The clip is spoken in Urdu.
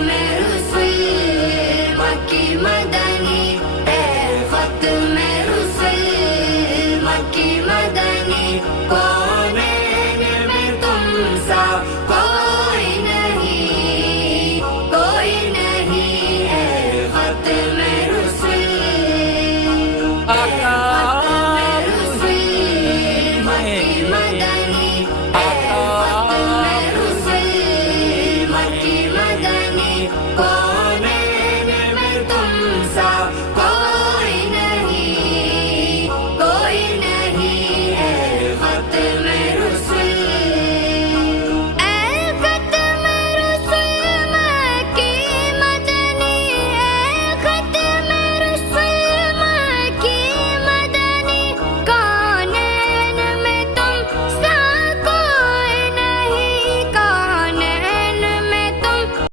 میں رسول مکی مدنی، اے خط میں رسول مکی مدنی، کونین میں تم سا کوئی نہیں، کوئی نہیں، اے خط میں رسول، آقا مکی مدنی کو